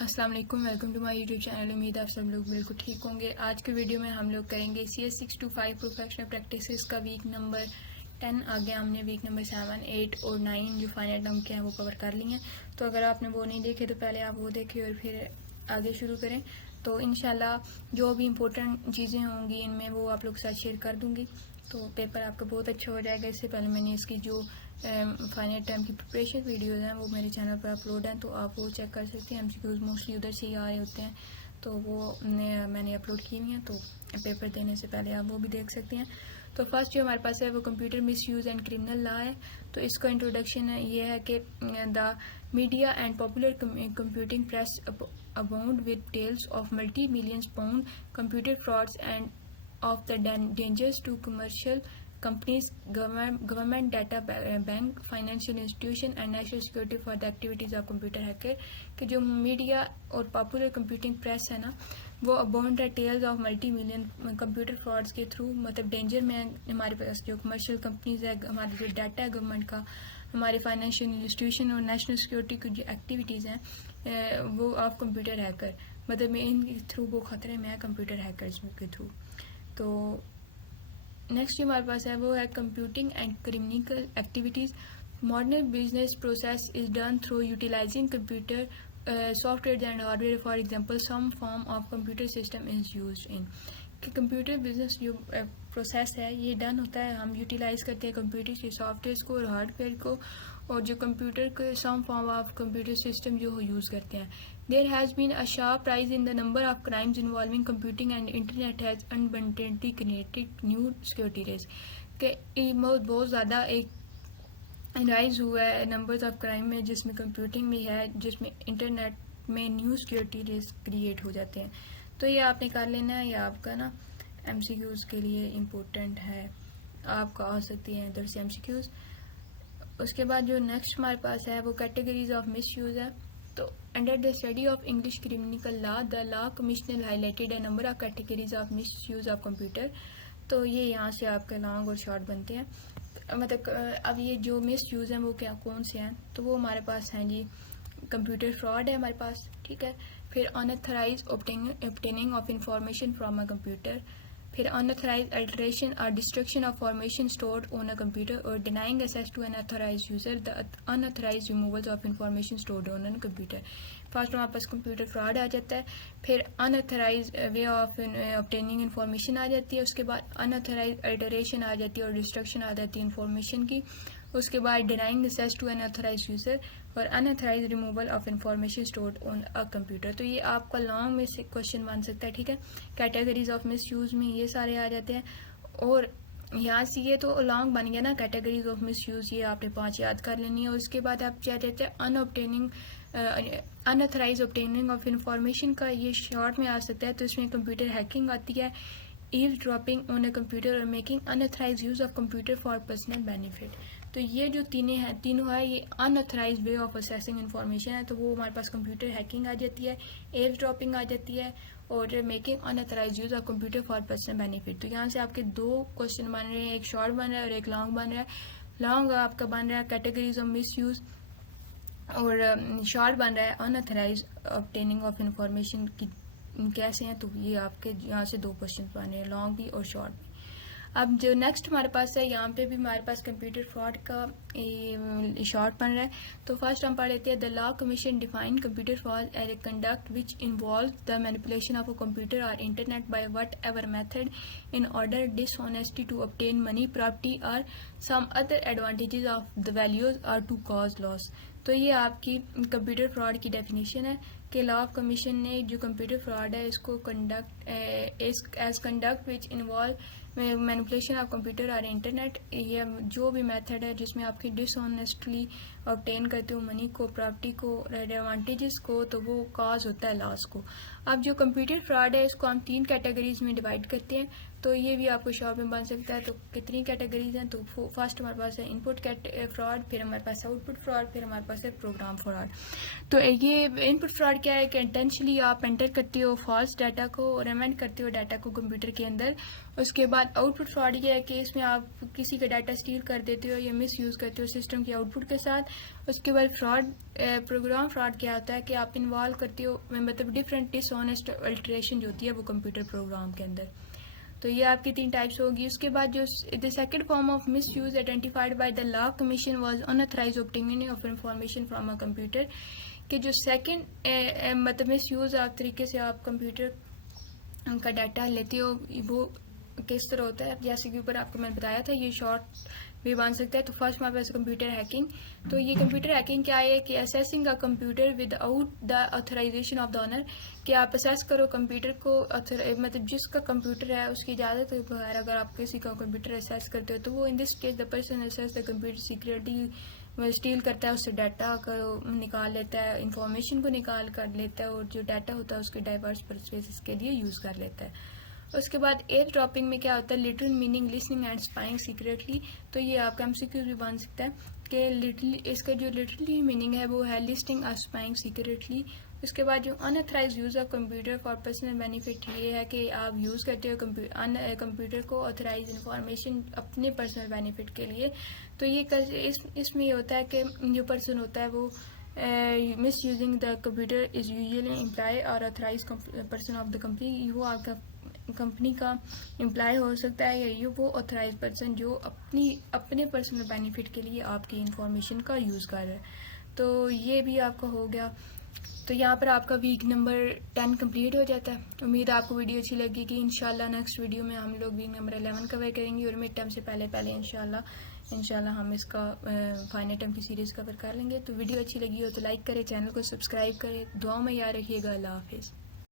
अस्सलाम वालेकुम, welcome to my YouTube channel. उम्मीद है आप सब लोग बिल्कुल ठीक होंगे। आज के वीडियो में हम लोग करेंगे CS 625 प्रोफेशनल प्रैक्टिसेस का वीक नंबर 10। आगे हमने वीक नंबर 7, 8 और 9 जो फाइनल टर्म के हैं वो कवर कर लिए हैं। तो अगर आपने वो नहीं देखे तो पहले आप वो देखें और फिर आगे शुरू करें। तो इंशाल्लाह जो भी इम्पोर्टेंट चीज़ें होंगी इनमें वो आप लोग के साथ शेयर कर दूँगी, तो पेपर आपका बहुत अच्छा हो जाएगा। इससे पहले मैंने इसकी जो फाइनल टर्म की प्रिपरेशन वीडियोज़ हैं वो मेरे चैनल पर अपलोड हैं, तो आप वो चेक कर सकते हैं। MCQs मोस्टली उधर से ही आ रहे होते हैं, तो वो मैंने अपलोड की हुई हैं, तो पेपर देने से पहले आप वो भी देख सकते हैं। तो फर्स्ट जो हमारे पास है वो computer miss use and criminal law है। तो इसका इंट्रोडक्शन है ये है कि the media and popular computing press abound with tales of multi-millions pound computer frauds and of the dangers to commercial companies, government data bank, financial institution and national security for the activities of computer hacker। कि जो media और popular computing press है ना, वो abound है tales of multi million computer frauds के through, मतलब danger में हमारे पास जो कमर्शियल कंपनीज है, हमारे जो डाटा है गवर्नमेंट का, हमारे फाइनेंशियल इंस्टीट्यूशन और नेशनल सिक्योरिटी की जो एक्टिविटीज़ हैं वो ऑफ कंप्यूटर हैकर, मतलब मैं इनके थ्रू वो ख़तरे में है कंप्यूटर हैकर्स के थ्रू। तो नेक्स्ट जो हमारे पास है वो है computing and criminal activities. Modern business process is done through utilising computer software and hardware. For example some form of computer system is used in. कि कंप्यूटर बिजनेस जो प्रोसेस है ये डन होता है, हम यूटिलाइज करते हैं कंप्यूटर के सॉफ्टवेयर को और हार्डवेयर को, और जो कंप्यूटर के some form of computer system जो हो यूज़ करते हैं। There has been a sharp rise in the number of crimes involving computing and internet has undoubtedly created new security risk. कि बहुत ज़्यादा एक राइज हुआ है नंबर्स ऑफ क्राइम में, जिसमें कंप्यूटिंग भी है, जिसमें इंटरनेट में न्यू सिक्योरिटी रिस्क क्रिएट हो जाते हैं। तो ये आपने कर लेना है, ये आपका ना MCQs के लिए इम्पोर्टेंट है, आपका आ सकती है इधर से MCQs। उसके बाद जो नेक्स्ट हमारे पास है वो कैटेगरीज ऑफ मिस यूज़ है। तो under the study of English criminal law the law commissioner highlighted a number of categories of miss use of computer. तो ये यहाँ से आपके लॉन्ग और शॉर्ट बनते हैं, मतलब अब ये जो मिस यूज़ हैं वो क्या कौन से हैं, तो वो हमारे पास हैं जी। कंप्यूटर फ्रॉड है हमारे पास, ठीक है। फिर unauthorised obtaining of information from a computer. फिर अनऑथराइज अल्टरेशन और destruction of formation stored on a computer और denying access to an authorised user. The unauthorised removal of information stored on a computer. First हमारे पास computer fraud आ जाता है, फिर unauthorised way of obtaining information आ जाती है, उसके बाद अनऑथराइज अल्टरेशन आ जाती है और डिस्ट्रक्शन आ जाती है इंफॉर्मेशन की, उसके बाद denying access to an authorised user और unauthorised removal of information stored on a computer. तो ये आपका लॉन्ग में से क्वेश्चन बन सकता है, ठीक है। कैटेगरीज ऑफ मिस यूज में ये सारे आ जाते हैं, और यहाँ से ये तो लॉन्ग बन गया ना कैटेगरीज ऑफ मिस यूज, ये आपने 5 याद कर लेनी है। उसके बाद आप क्या देते हैं अनऑथराइज ऑब्टेनिंग ऑफ इंफॉर्मेशन का, ये शॉर्ट में आ सकता है, तो इसमें कंप्यूटर हैकिंग आती है, ईव्सड्रॉपिंग ऑन अ कंप्यूटर और making unauthorised use of computer for personal benefit. तो ये जो तीनों है ये unauthorised way of accessing information है, तो वो हमारे पास कंप्यूटर हैकिंग आ जाती है, ईव्सड्रॉपिंग आ जाती है, और making unauthorised use of computer for personal benefit. तो यहाँ से आपके 2 क्वेश्चन बन रहे हैं, एक शॉर्ट बन रहा है और एक लॉन्ग बन रहा है। लॉन्ग आपका बन रहा है कैटेगरीज ऑफ मिस यूज, और शॉर्ट बन रहा है अनऑथराइज ऑब्टेनिंग ऑफ इंफॉर्मेशन की कैसे हैं। तो ये आपके यहाँ से 2 क्वेश्चन बन रहे हैं, लॉन्ग भी और शॉर्ट भी। अब जो नेक्स्ट हमारे पास है, यहाँ पे भी हमारे पास कंप्यूटर फ्रॉड का शॉर्ट बन रहा है। तो फर्स्ट हम पढ़ लेते हैं। The law commission define computer fraud as a conduct which involve the manipulation of a computer और internet by whatever method in order dishonesty to obtain money, property और some other advantages of the values और to cause loss. तो ये आपकी computer fraud की definition है कि law of commission ने जो कंप्यूटर फ्रॉड है इसको as conduct which involve manipulation of computer और इंटरनेट, या जो भी मेथड है जिसमें आपकी डिसऑनेस्टली ऑब्टेन करते हो मनी को, प्रॉपर्टी को, एडवांटेजेस को, तो वो कॉज होता है लॉस को। अब जो कंप्यूटर फ्रॉड है इसको हम 3 कैटेगरीज में डिवाइड करते हैं, तो ये भी आपको शॉर्ट में बन सकता है। तो कितनी कैटेगरीज हैं, तो फर्स्ट हमारे पास है इनपुट फ्रॉड, फिर हमारे पास है आउटपुट फ्रॉड, फिर हमारे पास है प्रोग्राम फ्रॉड। तो ये इनपुट फ्रॉड क्या है कि इंटेंशनली आप एंटर करते हो फॉल्स डाटा को और अमेंड करते हो डाटा को कंप्यूटर के अंदर। उसके बाद आउटपुट फ्रॉड ये है कि इसमें आप किसी का डाटा स्टील कर देते हो या मिस यूज़ करते हो सिस्टम के आउटपुट के साथ, उसके बाद फ्रॉड, प्रोग्राम फ्रॉड क्या होता है कि आप इन्वॉल्व करते हो मतलब डिफरेंट डिसऑनेस्ट अल्टरेशन जो होती है वो कंप्यूटर प्रोग्राम के अंदर। तो ये आपकी 3 टाइप्स होगी। उसके बाद जो the second form of misuse identified by the law commission was unauthorised obtaining of information from a computer, कि जो सेकंड मतलब मिस यूज आप तरीके से आप कंप्यूटर का डाटा लेते हो वो किस तरह होता है, जैसे कि ऊपर आपको मैंने बताया था, ये शॉर्ट भी बन सकता है। तो फर्स्ट हमारे पास कंप्यूटर हैकिंग। तो ये कंप्यूटर हैकिंग क्या है कि accessing a computer without the authorisation of the owner, कि आप असेस करो कंप्यूटर को मतलब जिसका कंप्यूटर है उसकी इजाज़त के बगैर अगर आप किसी का कंप्यूटर असेस करते हो तो वो in this case the person assess the computer secretly steel करता है, उससे डाटा को निकाल लेता है, इंफॉर्मेशन को निकाल कर लेता है और जो डाटा होता है उसके डाइवर्स पर्पसेस के लिए यूज़ कर लेता है। उसके बाद एयर ड्रॉपिंग में क्या होता है, literal meaning listening and spying secretly. तो ये आपका एमसीक्यू भी बन सकता है कि लिटरली, इसका जो लिटरली मीनिंग है वो है लिस्टिंग और स्पाइंग सीक्रेटली। उसके बाद जो unauthorised use of computer for personal benefit, ये है कि आप यूज़ करते हो कंप्यूटर को ऑथराइज इंफॉर्मेशन अपने पर्सनल बेनिफिट के लिए। तो ये इसमें ये होता है कि जो पर्सन होता है वो misusing the computer is usually employ और authorised person of the company, वो आपका कंपनी का एम्प्लॉय हो सकता है या ये वो ऑथराइज पर्सन जो अपने पर्सनल बेनिफिट के लिए आपकी इंफॉर्मेशन का यूज़ कर रहा है। तो ये भी आपका हो गया। तो यहाँ पर आपका वीक नंबर 10 कंप्लीट हो जाता है। उम्मीद है आपको वीडियो अच्छी लगेगी। इंशाल्लाह नेक्स्ट वीडियो में हम लोग वीक नंबर 11 कवर करेंगे और मिड टर्म से पहले इंशाल्लाह हम इसका फाइनल टर्म की सीरीज़ कवर कर लेंगे। तो वीडियो अच्छी लगी हो तो लाइक करें, चैनल को सब्सक्राइब करें, दुआ में याद रखिएगा। अल्लाह हाफिज़।